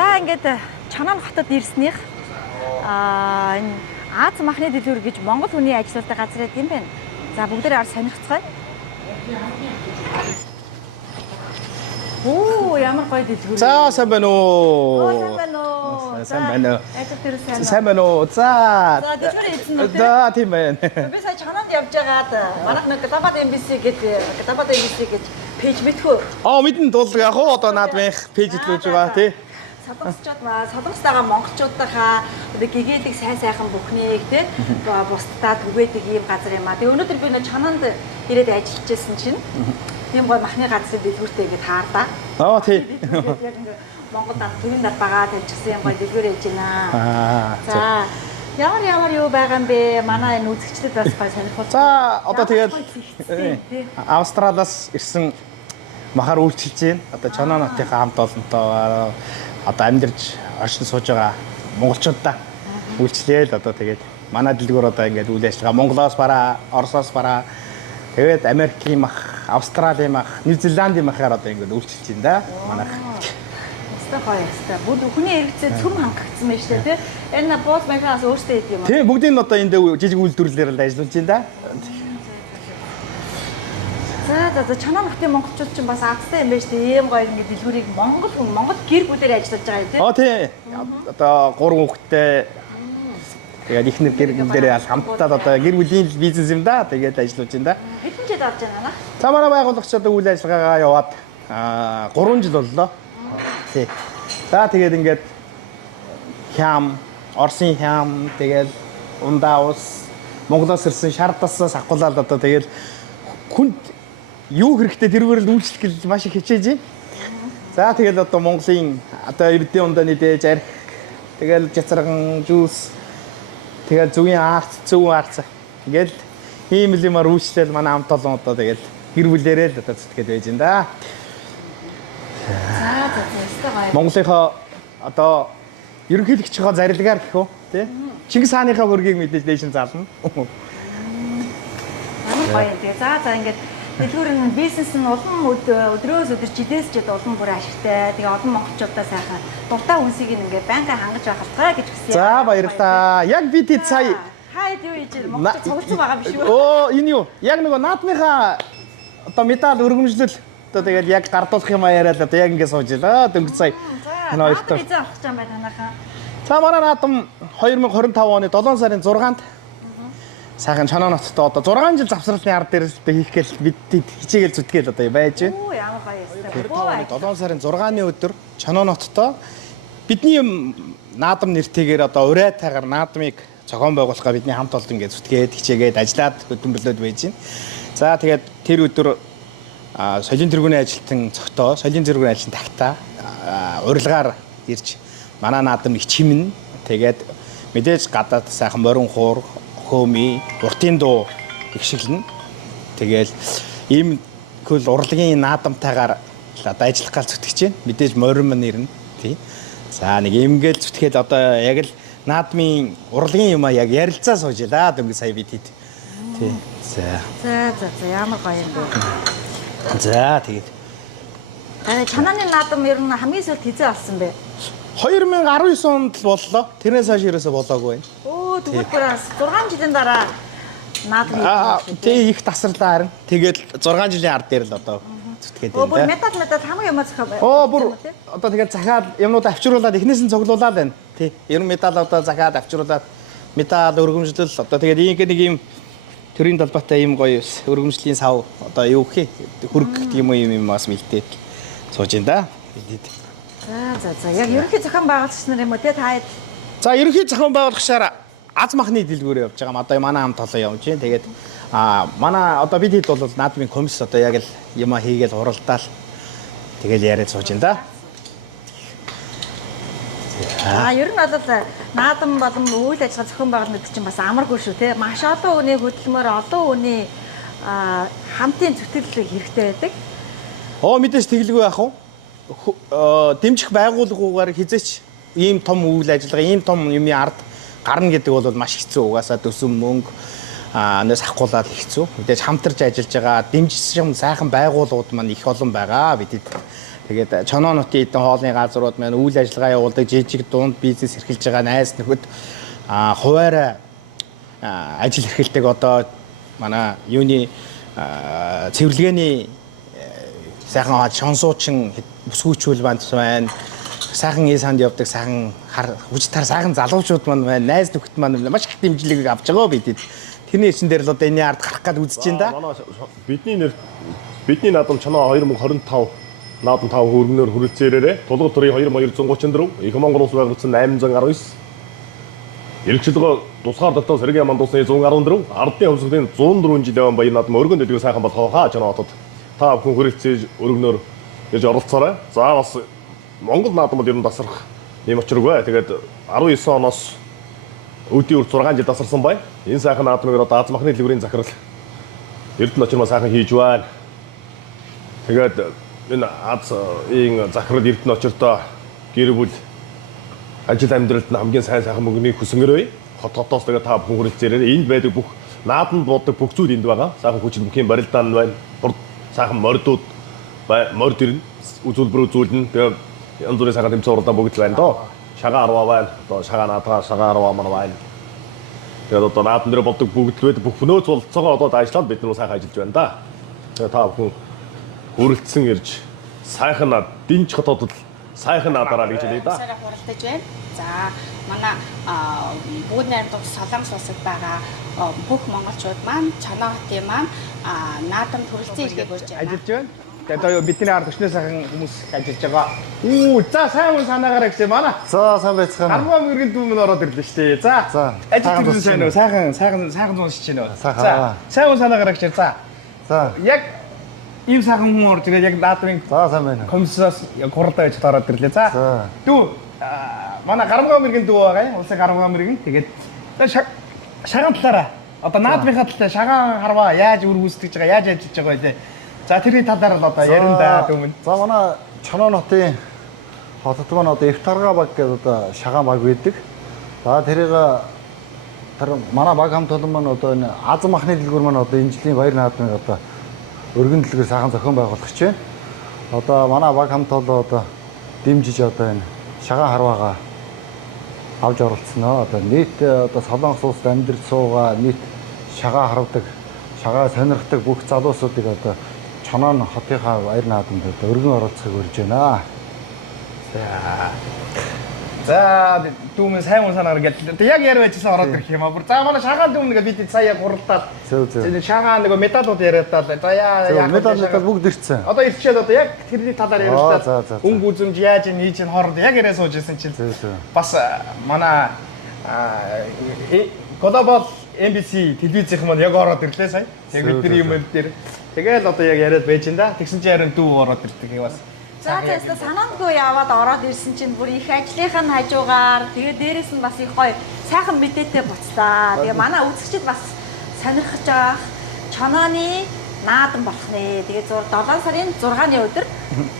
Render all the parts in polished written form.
За ингээд Чанан хотод ирснийх энэ Аз махны дэлгүүр гэж Монгол хүний ажилладаг газар юм байна. За бүгдээрээ ард сонирхцгаая. Оо ямар гоё дэлгүүр. За сайн байна уу? Сайн байна уу? Сайн байна. Ажил дээр сайн. Сайн байна уу? За. За дэлгүүр эзэн үү? За тийм байна. Би сая Чананд явж байгаад манайх нэг Глобал MBC гэж пэйж мэдхүү. Мэдэн дуулга яг уу одоо наадмынх пэйж хэлүүлж байгаа тий. Солонгостойгоо монголчуудынхаа гэгээлэг сайхан бүхнийг тий бусдаа түгээдэг ийм газар юм аа. Тэгээ өнөөдөр би нэг Чананд ирээд ажиллаж байсан чинь ийм гоё махны газрын дэлгүүртэй ингээд таардаа. Тий. Яг ингээд Монгол төрийн дарбагаа тавьчихсан юм гоё дэлгүүр ээж байна. За ямар юу байгаа юм бэ? Манай энэ үзэгчдэд бас гоё сонирхол. За одоо тэгээд Австралиас ирсэн махаар үйлчилж байна. Одоо Чанан хотынхаа хамт олонтой одоо амьдарч оршин сууж байгаа монголчуудаа үйлчлээл одоо тэгээд манай дэлгүүр одоо ингээд үйл ажиллагаа Монголоос бараа, Оросоос бараа тэгээд Америкийн мах, Австралийн мах, Нью Зеландийн махаар одоо ингээд үйлчилж байна да. Манайх. Өстой гоё өстой. Бүгд хүний хэрэгцээ цөм хангагдсан байна шүү дээ. Энэ бууз махаас өөртөө идэв юм аа. Тийм бүгдийг нь одоо энд жижиг үйлдвэрлэлээр л ажиллаж байна да. За Чанан хотын монголчууд ч бас азтай юм байна шүү дээ. Ийм гоё ингээд дэлгүүрийг Монгол гэр бүлээр ажиллаж байгаа юм тийм. Тийм. Одоо 3 хүүхэдтэй тэгээд ихнэр гэр бүлээрээ хамтдаа одоо гэр бүлийн бизнес юм да. Тэгээд ажиллаж байна да. Хэдэн жил авч байна наа? За манай байгуулагч одоо үйл ажиллагаагаа яваад 3 жил боллоо. Тий. За тэгээд ингээд хям, Оросын хям, тэгээд ундаа ус Монголоос ирсэн шаардлагаас ахгуулаад одоо тэгээд хүнд юу хэрэгтэй тэрүүгээр л үйлчлэх гэж маш их хичээж байна. За тэгээд одоо Монголын одоо эрдэнэ ундааны дээж арх тэгээд жацраган жуус тэгээд зүгийн арц зөв арц тэгээд ийм л юмар үйлчлэл манай хамт олон одоо тэгээд гэр бүлээрээ л одоо зүтгээд байж байна да. За Монголынхоо одоо ерөнхийлөгчийнхөө зарилгаар гэх үү тий? Чингис хааныхаа хөргийг мэдээж дээш нь зална. Амар гоё юм. За ингээд дэлгүүрийн бизнес нь улам өдрөөс өдөр жилээс жид улам бүр ашигтай. Тэгээ олон монголчуудаа сайхан дуртай хүнсийг ингээд байнга хангаж байх хэрэгтэй гэж хүсье. За баярлалаа. Яг би тэд сая хаад юу хийж монголч цугцсан байгаа биш үү? Энэ юу? Яг нөгөө наадмынхаа одоо медаль өргөмжлөл одоо тэгээд яг гардуулах юм яриад одоо яг ингэ сууж илаа. Дөнгөж сая энэ хоёртой. Виза авах гэж байна танахаа. За манай наадам 2025 оны 7 сарын 6-нд сайхан Чанан хотод одоо 6 жил завсралын ард дээр хийх гээл бид хичээгээл зүтгээл одоо байж байна. Оо ямар гоё ёстой. 7 сарын 6-ны өдөр Чанан хотод бидний наадам нэртэйгээр одоо урайтайгаар наадмыг зохион байгуулахаар бидний хамт олон ингээд зүтгээд хичээгээд ажиллаад хөдөлмөрлөд байж байна. За тэгээд тэр өдөр соёлын тэргүүний ажилтан цогтоо, соёлын тэргүүний ажилтан тагтаа урилгаар ирж манай наадам их чимнэ. Тэгээд мэдээж гадаад сайхан морин хуур, хөөми, уртын дуу их шиглэн. Тэгээл ийм хөл урлагийн наадамтайгаар одоо ажиллах гал зүтгэж байна. Мэдээж морин мань ирнэ. Тий. За нэг имгээл зүтгээд одоо яг л наадмын урлагийн юм яг ярилцаа сууж илаа. Дөнгөж сая бид хэд. Тий. За ямар гоё юм бэ. За тэгээд Чананы наадам ер нь хамгийн сүүлд хизээ болсон бэ? 2019 онд л боллоо. Тэрнээс хойш ерөөсө болоогүй байна. Оо тэгвэл бүр 6 жилийн дараа наадам тий их тасралаа харин. Тэгээд 6 жилийн ард дээр л одоо зүтгээд байна. Бүр медаль хамгийн юм зохио байна. Бүр одоо тэгээд захаад юмнууд авчруулад эхнээс нь цуглуулад байна. Тий. Ер нь медаль одоо захаад авчруулад медаль өргөмжлөл одоо тэгээд нэг юм төрийн талбайтай ийм гоё өргөмжлийн сав одоо юу гэх хөрг гэх юм бас мэлтээд сууж ин да. За яг ерөнхий зохион байгуулагч нар юм уу те та хэд. За ерөнхий зохион байгуулагчаар аз махны дэлгүүр явж байгаа. Одоо манай хамт олон явж байна. Тэгээд манай одоо бид хэд бол наадмын комисс одоо яг л юм хийгээл уралдаал тэгэл яриад сууж ин да. Ер нь бол наадам болон үйл ажиллагаа зохион байгуулалт чинь бас амаргүй шүү те. Маш олон хүний хөдөлмөр, олон хүний хамтын зүтгэл хэрэгтэй байдаг. Мэдээж тэглгүй яах вэ? Дэмжих байгууллагуудаар хизээч ийм том үйл ажиллагаа, ийм том юмны ард гарна гэдэг бол маш хэцүү. Угаасаа төсөв мөнгө нээс ахгуулаад хэцүү. Мэдээж хамтарч ажиллаж байгаа дэмжсэн сайхан байгууллагууд маань их олон байгаа. Бид Тэгээд чоноонуудын эдэн хоолны газрууд маань үйл ажиллагаа явуулдаг жижиг дунд бизнес эрхэлж байгаа найз нөхөд хуваарай ажил эрхэлдэг одоо манай юуны цэвэрлэгээний сайхан шонсуучин бүсгүүчүүл банд байна. Сайхан санд явдаг сайхан хүчтэй сайхан залуучууд маань байна. Найз нөхөд маань маш их дэмжлэг авч байгаа бидэд. Тэрний эчин дээр л одоо энэ ард гарах гад үзэж байна да. Бидний наадам чанаа 2025 наадам 5 хөргөнөөр хүрэлцээрээ тулгуур төрийн 2234, их Монгол улс байгуулсан 819, эрхчлөгөө тусгаар дотор сэргийн мандусны 114, ардны хөвсгөлийн 104 жилийн баяр наадам өргөнд өдгөө сайхан болохоо чанаа хотод та бүхэн хүрэлцээж өргөнөөр ирж оролцоорой. За бас Монгол наадамд ер нь тасрах юм очиргүй. Тэгээд 19 оноос үүдийн үр 6 жил тасарсан бай. Энэ сайхан наадмыг одоо Аз махны дэлгүүрийн захирал Эрдэнэ очирмаа сайхан хийж байна. Тэгээд энэ Азийн захирал Эрдэнэ очиртоо гэр бүл ажил амьдралд нь хамгийн сайхан мөнгөний хүсэнгэрэй. Хотоос тэгээд та бүхэн хүрэлцээрээ энд байдаг бүх наадамд боддог бүх зүйл энд байгаа. Сайхан хүчин бүхийн барилдаан байна. Сайхан мордууд морд ирнэ. Үзүүлбэр үзүүлнэ. Тэгээд янз бүрийн сайхан тэмцээн уралдаан бүгд байна доо. Шагаа 10 байна. Одоо шагаа наадгаа шагаа 10 маань байна. Тэгээд одоо наадам дээр боддог бүгд л байдаг. Бүх өнөөц болцоогоо одоо дайшлаад бид нар сайхан ажиллаж байна да. Тэгээд та бүхэн хүрэлцсэн ирж сайхан наад динч хотод сайхан наадаараа гэж хэлээ да. Сараа хуралдаж байна. За манай бүгд найрамдах Солонгос улсад байгаа бүх монголчууд маань Чанаа хотын маань наадамд хүрэлцэн ирэхийг урьж байна. Ажиллаж байна. Тэгээд одоо бидний ард өчнөө сайхан хүмүүс ажиллаж байгаа. За сайн хүн санаагаараа гэсэн манай. За сайн байцгаана. Армаа мөргэн дүү минь ороод ирлээ шүү дээ. За. Ажил төрсөн сайн уу? Сайхан дуусч байна уу? За. Сайн хүн санаагаараа гэж. За. Яг ийм сайхан хүн орж ирээд яг наадмын сайн байна. комиссоос хуралдаа гэж ороод ирлээ. За. Дүү манай гарамгаа мөргэн дүү байгаа юм. Улсын гарамгаа мөргэн. Тэгээд шагаан талаараа одоо наадмынхаа талаар шагаан харваа яаж үр гүйцэтгэж байгаа, яаж ажиллаж байгаа вэ? За тэрний талаар л одоо ярина да дүүмэн. За манай Чанаа хотын хотод маань одоо Эвтарга баг гэдэг одоо шагаан баг байдаг. За тэрийг манай баг хамт олон маань одоо энэ Аз махны дэлгүүр маань одоо энэ жилийн баяр наадмыг одоо өргөн дэлгүүр сайхан зохион байгуулах гэж байна. Одоо манай баг хамт олон одоо дэмжиж одоо энэ шагаан харваагаа авч оролцсноо. Одоо нийт одоо Солонгос улсад амьдарч суугаа нийт шагаан харавдаг, шагаа сонирхдаг бүх залуусуудыг одоо Чанаа хотынхаа баяр наадамд өргөн оролцохыг урьж байна. За дүүмэн сайн хүн санаар гэдэг. Яг яриа байжсан ороод ирэх юм аа. Бүр за манай шагаан дүүмэн нэг бид сая гуралдаад. Тэгээ шагаан нэг медалууд яриадаа. За яа медал бүгд ирсэн. Одоо ирчээд одоо яг тэрний талаар ярьж та. Өнгө үзэмж яаж хийж энэ хооронд яг яриа сууж ирсэн чинь. Бас манай Global MBC телевизийнх маань яг ороод ирлээ сая. Яг бидний юм дээр. Тэгэл одоо яг яриад байж ин да. Тэгсэн чинь харин дүү ороод ирдэг бас. За тэгээс санаандгүй яваад ороод ирсэн чинь бүр их ажлынхаа хажуугаар тэгээ дээрэс нь бас их гоё сайхан мэдээтэй буцлаа. Тэгээ манай үзэгчид бас сонирхож байгаа Чанааны наадам болох нэ. Тэгээ 7 сарын 6-ны өдөр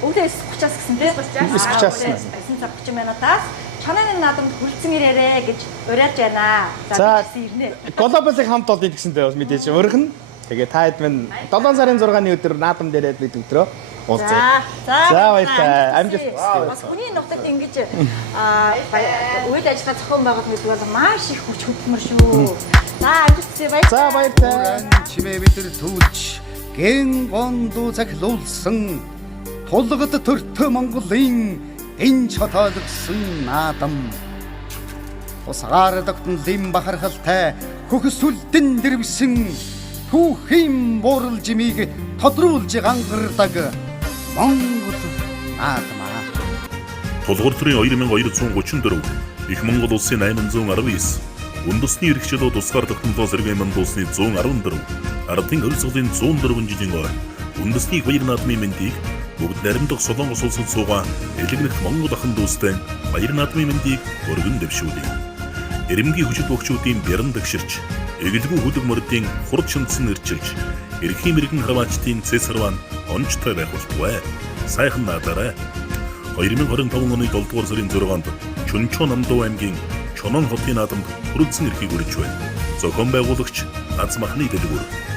өглөө 9:30-аас гэсэн тийм 9:30 минутаас Чанааны наадамд хүрэлцэн ирээрэй гэж уриалж байна. За ирнэ. Глобалын хамт олдыг гэсэндээ бас мэдээж өргөн. Тэгээ та хэд минь 7 сарын 6-ны өдөр наадам дээрээ бид өдрөө уулзъя. За баярлалаа. Амжилт. Бас хүний нутагт ингэж үйл ажиллагаа зохион байгуулах гэдэг бол маш их хүч хөдөлмөр шүү. За амжилт баярлалаа. За баярлалаа. Чимээ бид нар төвч ген гондуу цахилуулсан тулгад төртөө Монголын энэ хотоодгсон наадам. Усгаар догтон лим бахархалтай хөхсүлдэн дэрвсэн түүхийн буурал жимийг тодруулж гангардаг Монгол наадам. Тулгуур төрийн 2234, их Монгол улсын 819, үндэсний эрхчлөө тусгаар тогтнолоо сэргээн мандусны 114, ардын хөлсгөлийн 104 жилийн ой, үндэсний баяр наадмын мэндийг бүгд найрамдах Солонгос улсад суугаа элэгнэх Монгол ахын дүүстэй баяр наадмын мэндийг өргөн дэвшүүлье. Эрэмгийн хүчит өгчүүдийн бяран дагширч, эгэлгүй хөдөг мордын хурд шиндсэн ирчилж, эрхийн мэрэгэн харваачдын цэс харваан онцтой байх болтугай. Сайхан наадаарай. 2025 оны 7 дугаар сарын 6-нд Чөнчөө Намдуу аймгийн Чонон хотын наадамд хүрэлцэн ирэхийг урьж байна. Зохион байгуулагч Аз махны дэлгүүр.